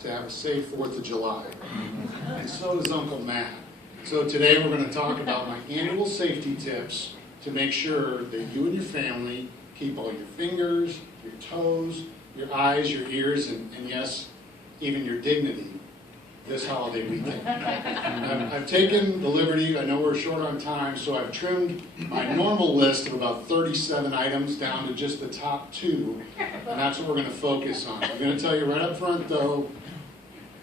to have a safe 4th of July. And so does Uncle Matt. So today we're going to talk about my annual safety tips to make sure that you and your family keep all your fingers, your toes, your eyes, your ears, and yes, even your dignity this holiday weekend. I've taken the liberty, I know we're short on time, so I've trimmed my normal list of about 37 items down to just the top 2, and that's what we're going to focus on. I'm going to tell you right up front, though,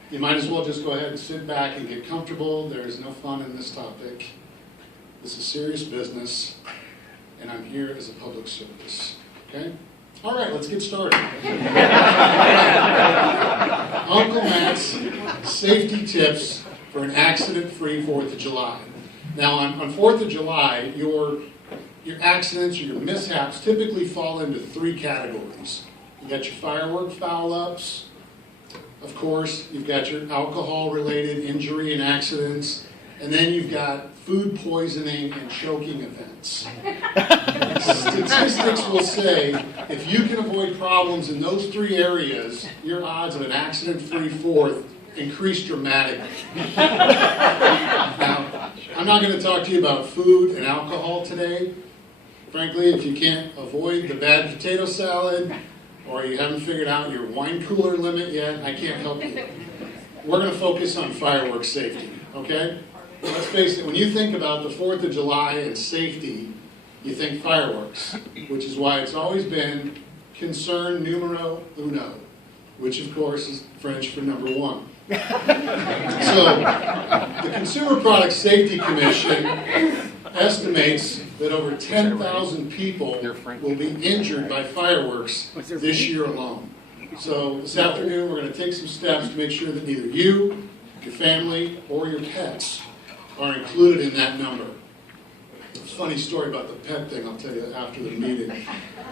you might as well just go ahead and sit back and get comfortable. There's no fun in this topic. This is serious business, and I'm here as a public service, okay? All right, let's get started. Uncle Matt's safety tips for an accident-free 4th of July. Now, on 4th of July, your accidents or your mishaps typically fall into 3 categories. You got your firework foul-ups. Of course, you've got your alcohol-related injury and accidents. And then you've got food poisoning and choking events. Statistics will say if you can avoid problems in those 3 areas, your odds of an accident-free 4th increase dramatically. Now, I'm not going to talk to you about food and alcohol today. Frankly, if you can't avoid the bad potato salad or you haven't figured out your wine cooler limit yet, I can't help you. We're going to focus on fireworks safety, okay? Let's face it, when you think about the 4th of July and safety, you think fireworks, which is why it's always been concern numero uno, which of course is French for number 1. So, the Consumer Product Safety Commission estimates that over 10,000 people will be injured by fireworks this year alone. So, this afternoon we're going to take some steps to make sure that neither you, your family, or your pets are included in that number. It's a funny story about the pet thing I'll tell you after the meeting.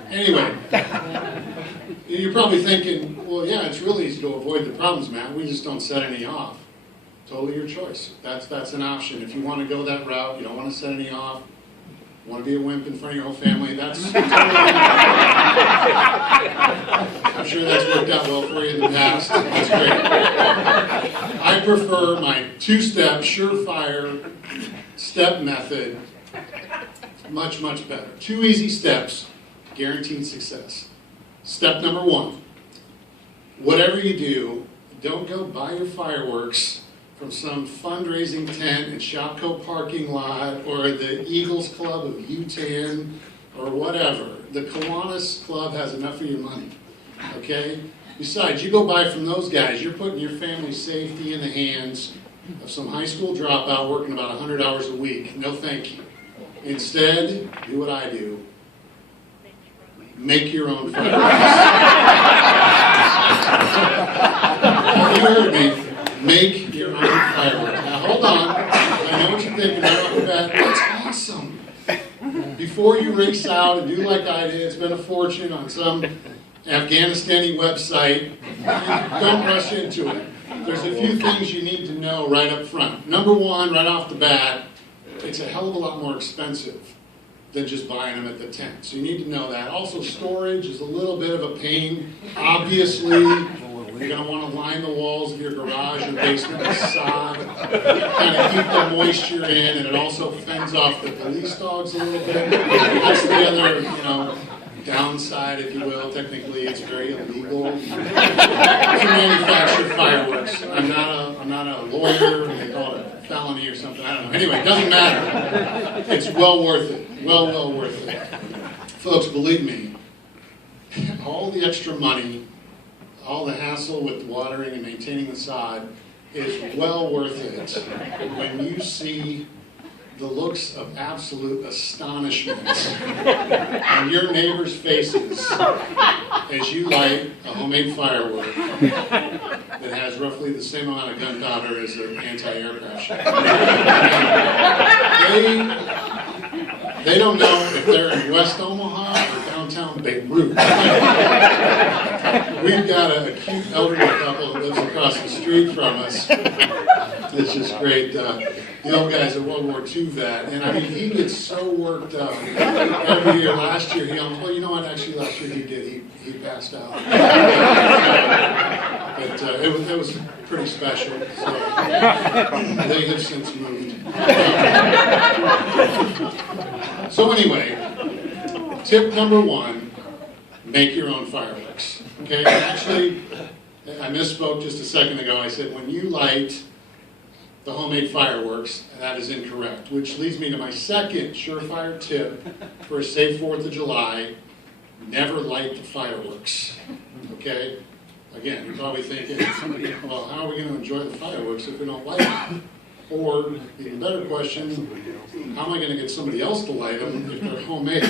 Anyway, you're probably thinking, well, yeah, it's really easy to avoid the problems, Matt. We just don't set any off. Totally your choice. That's an option. If you want to go that route, you don't want to set any off, you want to be a wimp in front of your whole family, that's totally I'm sure that's worked out well for you in the past. That's great. I prefer my 2-step, surefire step method. Much, much better. 2 easy steps, guaranteed success. Step number 1. Whatever you do, don't go buy your fireworks from some fundraising tent in Shopko parking lot or the Eagles Club of Utan or whatever. The Kiwanis Club has enough of your money, okay? Besides, you go buy from those guys, you're putting your family's safety in the hands of some high school dropout working about 100 hours a week. No thank you. Instead, do what I do. Make your own fireworks. You heard me. Make your own fireworks. Now hold on. I know what you're thinking right off the bat. That's awesome. Before you race out and do like I did, spend a fortune on some Afghanistani website, don't rush into it. There's a few things you need to know right up front. Number 1, right off the bat, it's a hell of a lot more expensive than just buying them at the tent. So you need to know that. Also, storage is a little bit of a pain. Obviously, you're going to want to line the walls of your garage or basement with sod, kind of keep the moisture in, and it also fends off the police dogs a little bit. That's the other, downside, if you will. Technically, it's very illegal to manufacture fireworks. I'm not a lawyer. They call it a felony or something. I don't know. Anyway, it doesn't matter. It's well worth it. Well worth it. Folks, believe me, all the extra money, all the hassle with watering and maintaining the sod is well worth it when you see the looks of absolute astonishment on your neighbors' faces as you light a homemade firework that has roughly the same amount of gunpowder as an anti-aircraft shell. They don't know if they're in West Omaha or downtown Beirut. We've got a cute elderly couple that lives across the street from us. It's just great. The old guy's a World War II vet, and I mean, he gets so worked up every year. Last year, well, you know what, actually last year he did, he passed out. But it was pretty special, so they have since moved. So anyway, tip number 1, make your own fireworks. Okay, actually, I misspoke just a second ago. I said when you light the homemade fireworks, that is incorrect, which leads me to my second surefire tip for a safe 4th of July: never light the fireworks. Okay? Again, you're probably thinking, well, how are we going to enjoy the fireworks if we don't light them? Or, even better question, how am I going to get somebody else to light them if they're homemade?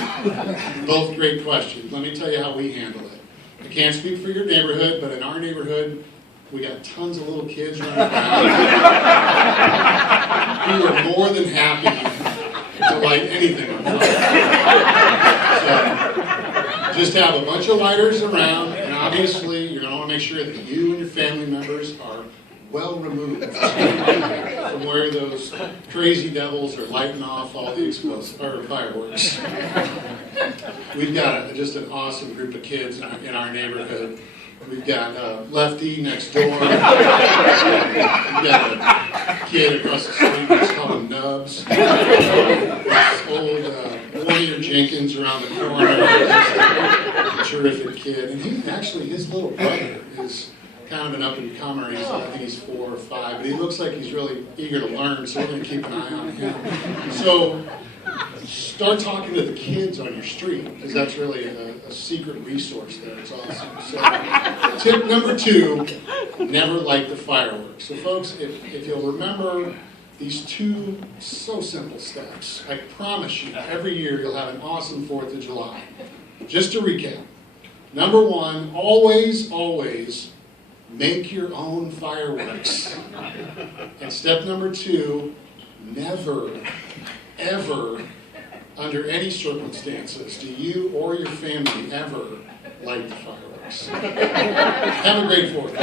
Both great questions. Let me tell you how we handle it. I can't speak for your neighborhood, but in our neighborhood, we got tons of little kids running around who are more than happy to light anything on fire. So, just have a bunch of lighters around, and obviously you're going to want to make sure that you and your family members are well removed from where those crazy devils are lighting off all the fireworks. We've got just an awesome group of kids in our neighborhood. We've got Lefty next door. We've got a kid across the street, we just call him Nubs. This old Warrior Jenkins around the corner, a terrific kid. And his little brother is kind of an up-and-comer. I think he's 4 or 5, but he looks like he's really eager to learn, so we're going to keep an eye on him. So start talking to the kids on your street, because that's really a secret resource there. It's awesome. So tip number 2, never light the fireworks. So folks, if you'll remember these 2 so simple steps, I promise you, every year you'll have an awesome 4th of July. Just to recap, number 1, always, always make your own fireworks. And step number 2, never, ever, under any circumstances, do you or your family ever light the fireworks. Have a great 4th.